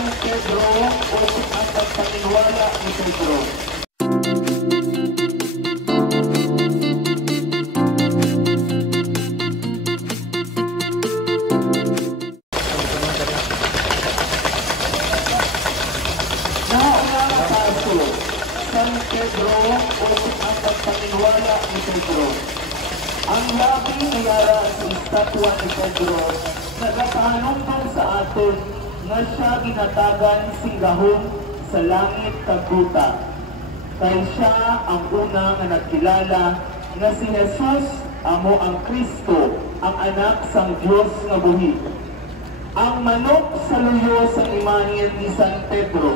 San Pedro o ang pagpaniwala ni Pedro. Naunang paso, San Pedro o ang pagpaniwala ni Pedro. Ang labing niyara sa estatwa ni Pedro nagapahanungtong sa aton nga siya ginatagan singgahon sa langit kagduta. Kay siya ang una nga nagkilala nga si Jesus amo ang Kristo, ang anak sang Dios nga buhi. Ang manok sa luyo sa imahen ni San Pedro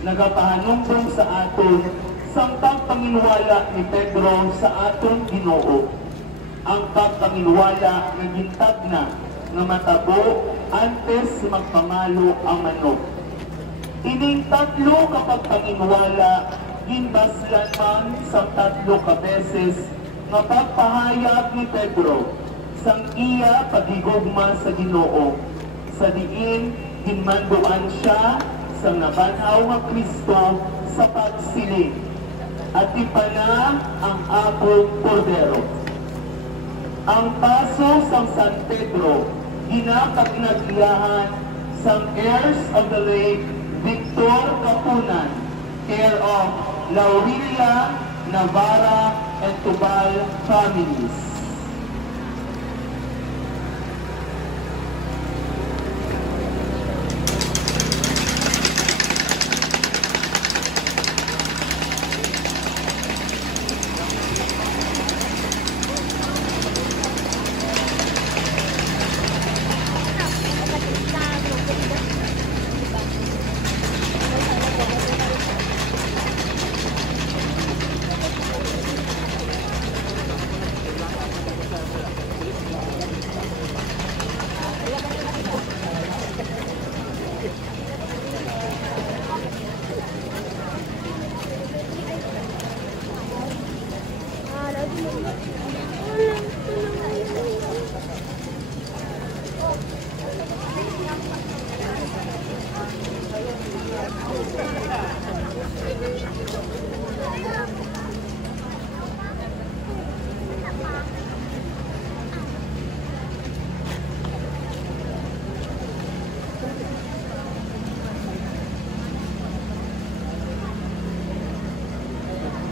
nagapahanungtong sa aton sang pagpanginiwala ni Pedro sa aton Ginoo. Ang pagpanginiwala nga gintag na nga matabo antes magpamalo ang manok. Ining tatlo kapag panginiwala ginbaslan man sa tatlo ka beses nga pagpahayag ni Pedro sang iya pagigugma sa Ginoo, sa diin ginmanduan siya sa nabanhaw nga Kristo sa pagsiling at ipana ang akong kordero. Ang paso sang San Pedro ginapagnagiyahan sang heirs of the late Victor Capunan, care of Laurelia, Navarra, and Tubal families.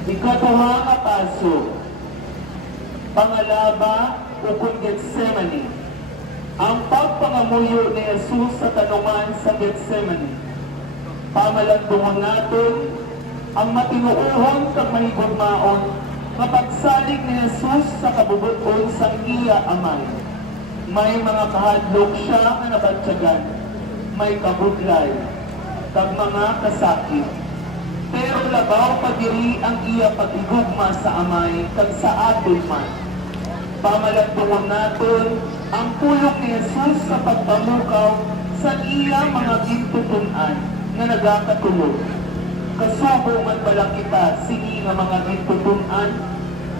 Ikaduha nga paso, pangalaba ukon Getsemani. Ang pagpangamuyo ni Jesus sa tanungan sa Getsemani. Pamalandungan natin ang matinuuhon kang mahigugmaon nga pagsalig ni Jesus sa kabubuton sang iya amay. May mga kahadlok siya nga nabatyagan, may kabudlay, kag mga kasakit. Pero labaw pa diri ang iya pagigugma sa amay kag sa aton man. Pamalandungan naton ang pulong ni Jesus sa pagpamukaw sa iya mga gintutunan nga nagakatulog. Kasubo man pala kita sini nga mga gintutunan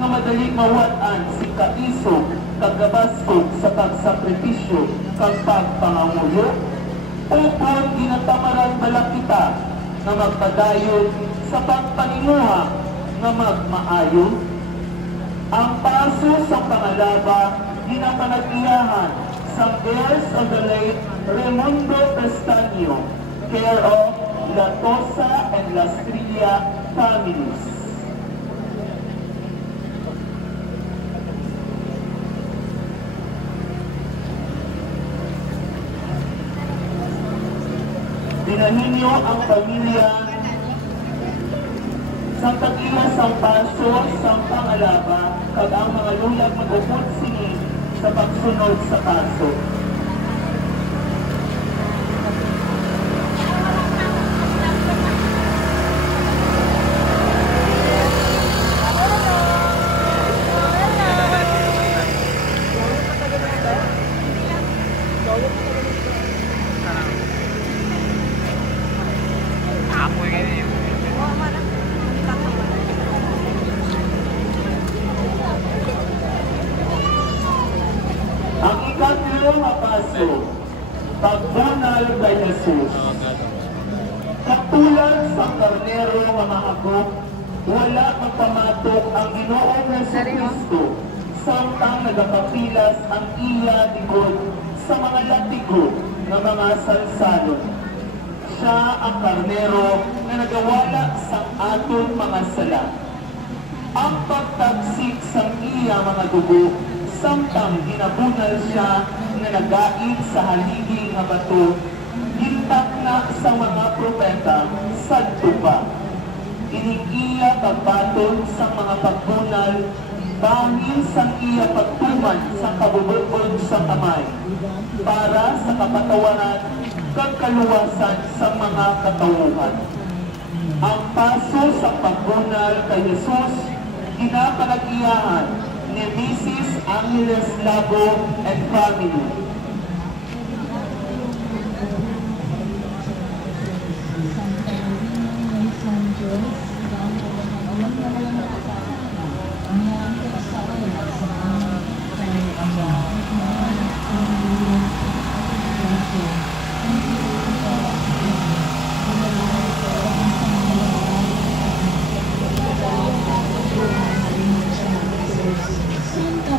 nga madali mawat-an si kaisog kag gabasog sa pagsakripisyo kag pagpanganguyo. Upon ginatamaran bala kita na magpadayon sa pagpanimuha nga magmaayon. Ang paso sa pangalaba ginapanagiyahan sa heirs of the late Raimundo Castaño, care of La Tosa and Las Trilla families. Dinahinyo ang pamilya sa tagila sang paso sang pangalaba kag ang mga luyag mag-upod sini sa pagsunod sa paso. Ang ikatlong paso, pagbunal kay Jesus. Katulad sa karnero nga mahagop, wala magpamatok ang Ginoong Jesucristo, samtang nagakapilas ang iya digod sa mga latigo ng mga salsalon. Siya ang karnero na nagawala sa aton mga sala. Ang pagtagsik sa iya mga dugo, samtang ginabunal siya na nagait sa haligi nga bato, gintak na sa mga propeta sa tupa. Ining iya pagbaton sa mga pagbunal, bahil sa iya pagtuman sa kabubod sa kamay, para sa kapatawaran kag kaluwasan sa mga katawuhan. Ang paso sa pagbunal kay Jesus, ginapalagiyahan ni Mrs. Angeles Lago and family.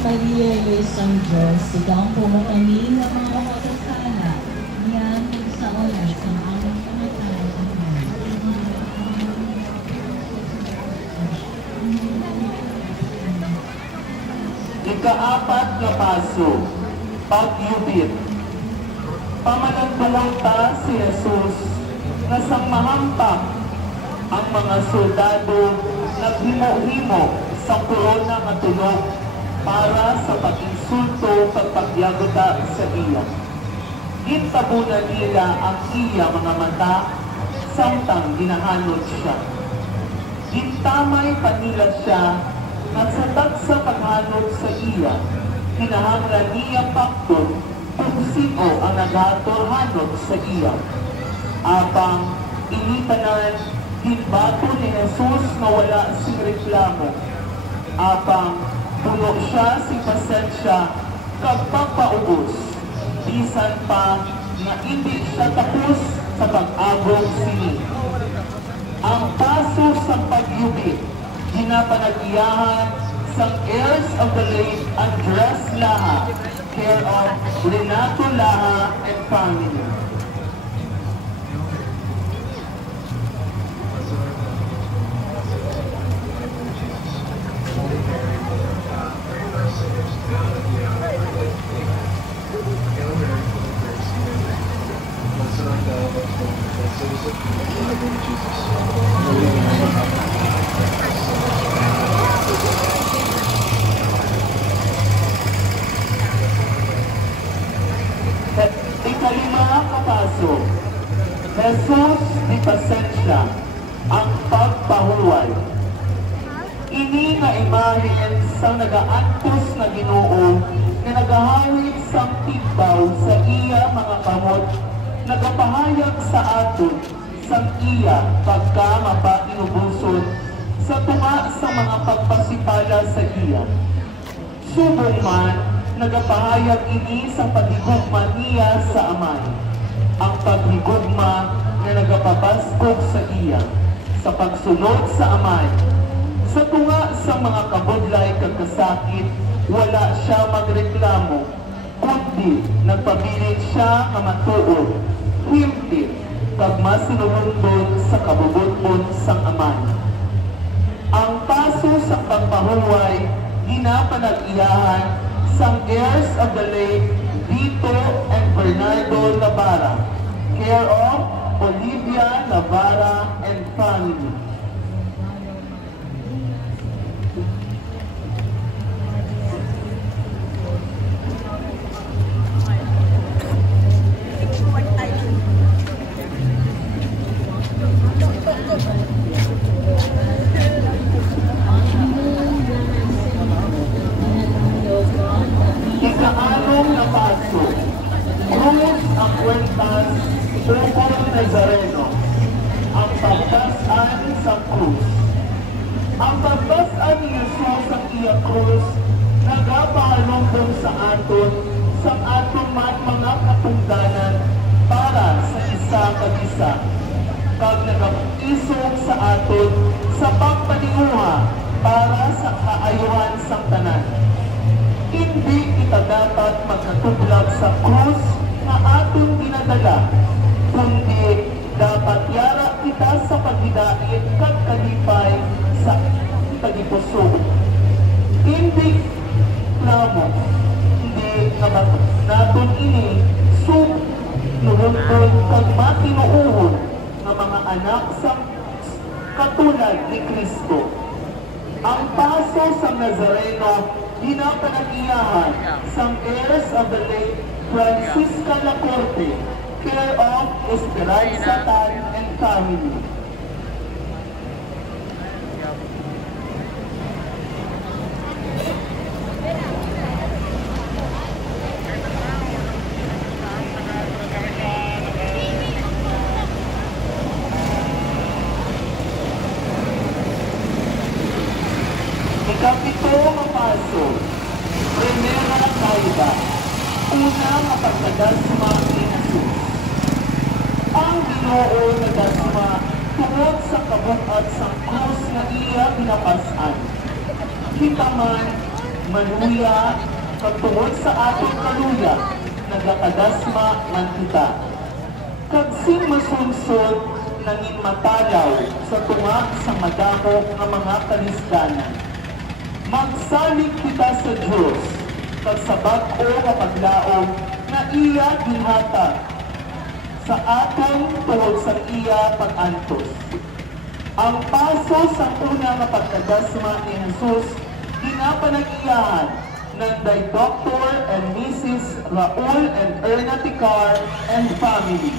Maria, Luis ang Diyos, sigang po mo kami ng mga makasasala, niyan sa oras ng aming kamatay. Ika-apat na paso, pagyubit. Pamalandungan ta si Jesus na sang mahampak ang mga soldado naghimo-himo sa korona nga tunog para sa pag-insulto kag pagyagota sa iya. Gintabunan nila ang iya mga mata, samtang ginahanod siya. Gintamay pa nila siya, at sa paghanod sa iya, kinahanglan niya pakton kung sino ang naghatorhanod sa iya. Apang initanan, ginbato ni Jesus na wala sing reklamo. Apang puno siya si pasensya kag pagpaubos, bisan pa na hindi siya tapos sa pag-abot sini. Ang paso sa pagyubit, ginapanagiyahan sa heirs of the late Andres Laha, care of Renato Laha and family. Ikalima kapaso, Jesus di pasensya, ang pagpahuway. Ini nga imahen sa nagaantos na Ginoo na nagahawid sang tibaw sa iya mga kamot, nagapahayag sa aton sang iya pagka mapainubuson sa tunga sa mga pagpasipala sa iya. Subong man, nagapahayag ini sa paghigugma niya sa amay. Ang paghigugma na nagapabaskog sa iya, sa pagsunod sa amay. Sa tunga sa mga kabudlay kagkasakit, wala siya magreklamo, kundi nagpabilin siya nga matuod, himtid, kag masinulundon sa kabubudbod sang amay. Ang paso sa pagpahuway, ginapanag-iyahan sang heirs of the late Vito and Bernardo Navarra, care of Olivia Navarra and family. Ika-anong na paso, Cruz ang kwentas Tukol Nazareno, ang pagtasan sa krus. Ang pagtasan ni Jesus sa iya krus, nagapahalungkong sa aton mga katungdanan para sa isa kag isa. kag nagaisog sa aton sa pagpaniuha para sa kaayuhan sang tanan. Hindi kita dapat magkatublag sa krus na aton ginadala, kundi dapat yara kita sa paghidain kag kalipay sa pagipusog. Hindi plamo, hindi naton ini nuhungkol kag matinuuhon ng mga anak sa katulad ni Kristo. Ang paso sa Nazareno ginapanagiyahan sa heirs of the late Francisca Lacorte, care of Esperanza Tan and family. Ikapito nga paso, primera kaiba, una nga pagkadasma ni Jesus. Ang Ginoo nagasma tungod sa kabuhat sa krus na iya pinapasan. Kita man, manuya, katungod sa ating kaluya, nagakadasma man kita. Kagsin masunsod, nangin matalaw sa tunga sa madamo ng mga kanisdanan. Magsalig kita sa Diyos, kasabat o kapaglaong na iya ginhatag sa aton tungod sa iya pag-antos. Ang paso sa una nga pagkadasma ni Jesus, ginapanagiyahan ng Dr. and Mrs. Raul and Erna Ticar and family.